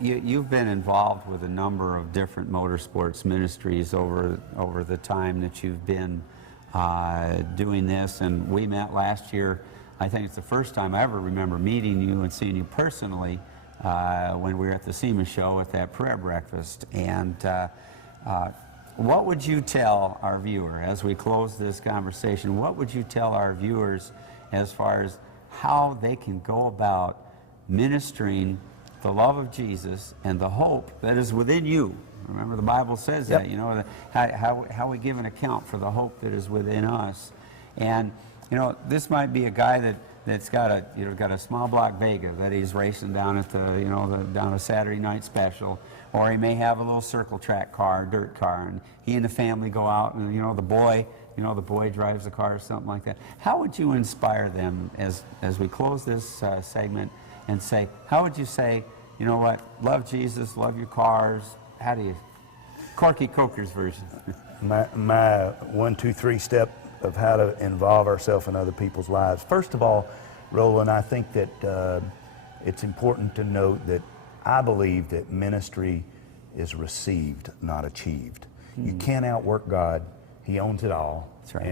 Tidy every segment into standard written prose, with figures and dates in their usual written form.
You've been involved with a number of different motorsports ministries over the time that you've been doing this, and we met last year. I think it's the first time I ever remember meeting you and seeing you personally when we were at the SEMA show at that prayer breakfast. And what would you tell our viewer as we close this conversation? What would you tell our viewers as far as how they can go about ministering the love of Jesus and the hope that is within you? Remember, the Bible says that, you know, how we give an account for the hope that is within us. And, you know, this might be a guy that's got a small block Vega that he's racing down at down a Saturday night special, or he may have a little circle track car, dirt car, and he and the family go out, and the boy drives the car or something like that. How would you inspire them as we close this segment and say, how would you say, you know what, love Jesus, love your cars? How do you, Corky Coker's version? my 1, 2, 3 step of how to involve ourselves in other people's lives. First of all, Roland, I think that it's important to note that I believe that ministry is received, not achieved. You can't outwork God. He owns it all. That's right.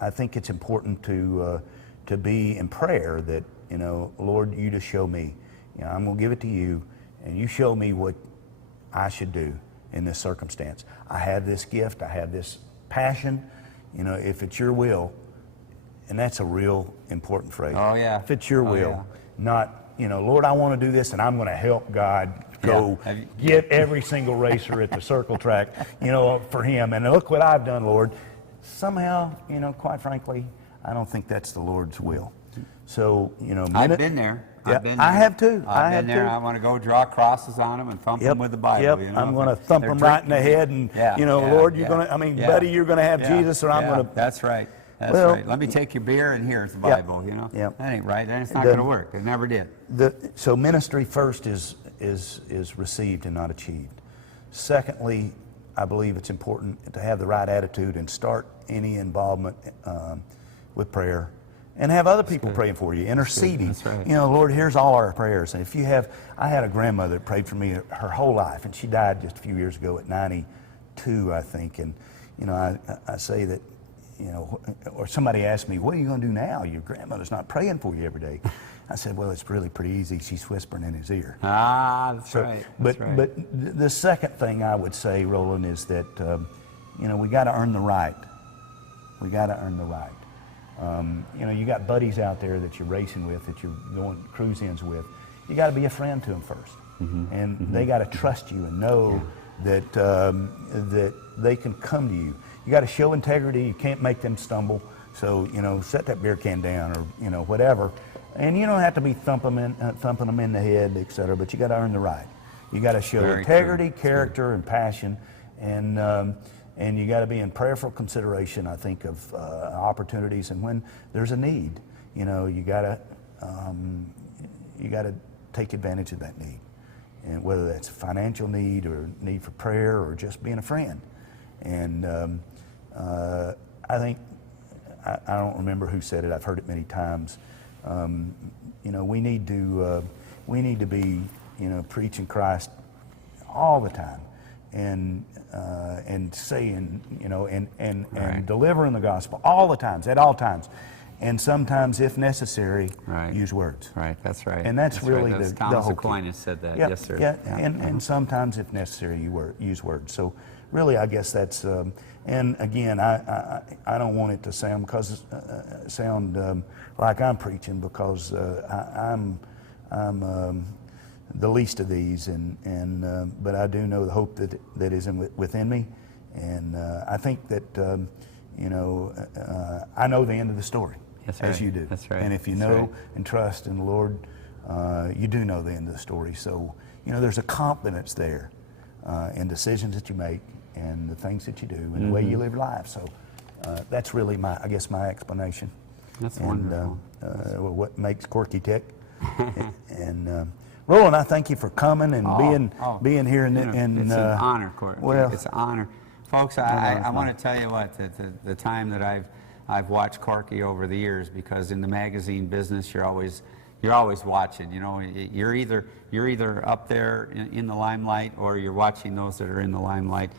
I think it's important to be in prayer that, Lord, you just show me. I'm going to give it to you, and you show me what I should do in this circumstance. I have this gift. I have this passion. If it's your will, and that's a real important phrase. Oh, yeah. If it's your will, not, Lord, I want to do this, and I'm going to help God go get every single racer at the circle track, for him. And look what I've done, Lord. Somehow, quite frankly, I don't think that's the Lord's will. So, I've been there. Yeah, I've been there. I have too. I've been there. I want to go draw crosses on them and thump them with the Bible. I'm going to thump them right in the head, and Lord, you're going to, buddy, you're going to have Jesus, or I'm going to. That's right. That's right. Let me take your beer, and here's the Bible. That ain't right. It's not going to work. It never did. So ministry first is received and not achieved. Secondly, I believe it's important to have the right attitude and start any involvement with prayer. And have other people praying for you, interceding. That's right. Lord, here's all our prayers. And if you have, I had a grandmother that prayed for me her whole life, and she died just a few years ago at 92, I think. And, I say that, or somebody asked me, what are you going to do now? Your grandmother's not praying for you every day. I said, well, it's really pretty easy. She's whispering in his ear. That's right. But the second thing I would say, Roland, is that, we got to earn the right. We got to earn the right. You got buddies out there that you're racing with, that you're going cruise-ins with. You got to be a friend to them first, and they got to trust you and know that that they can come to you. You got to show integrity. You can't make them stumble. So set that beer can down, or whatever. And you don't have to be thumping them in the head, etc. But you got to earn the right. You got to show integrity, character, and passion, and you got to be in prayerful consideration, I think, of opportunities, and when there's a need, you got to take advantage of that need, and whether that's a financial need or need for prayer or just being a friend. And I think I don't remember who said it. I've heard it many times. We need to be preaching Christ all the time. And saying, and delivering the gospel all the times, at all times, and sometimes, if necessary, use words. Right, that's right. And that's really right. the Thomas whole Aquinas said that. Yep, Yes, sir. Yeah, and sometimes, if necessary, you use words. So really, I guess that's. And again, I don't want it to sound like I'm preaching, because I'm the least of these, but I do know the hope that is within me, and I think that I know the end of the story, as you do. That's right. And if you know and trust in the Lord, you do know the end of the story. So there's a confidence there in decisions that you make and the things that you do and the way you live life. So that's really my explanation. That's wonderful. What makes Corky tick. And Roland, I thank you for coming and being here. It's an honor, Corky. Well, it's an honor, folks. I want to tell you what, the time that I've watched Corky over the years, because in the magazine business, you're always you're always watching. You know, you're either up there in the limelight, or you're watching those that are in the limelight.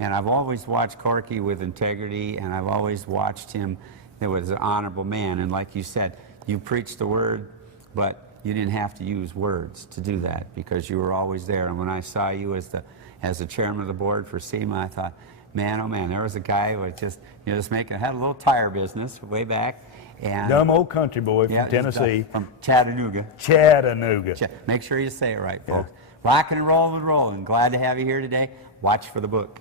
And I've always watched Corky with integrity, and I've always watched him. That was an honorable man. And like you said, you preached the word, but you didn't have to use words to do that, because you were always there. And when I saw you as the chairman of the board for SEMA, I thought, man, oh man, there was a guy who was just, had a little tire business way back. And Dumb old country boy from yeah, Tennessee. from Chattanooga. Chattanooga. Make sure you say it right, folks. Rockin' and rollin' with Roland. Glad to have you here today. Watch for the book.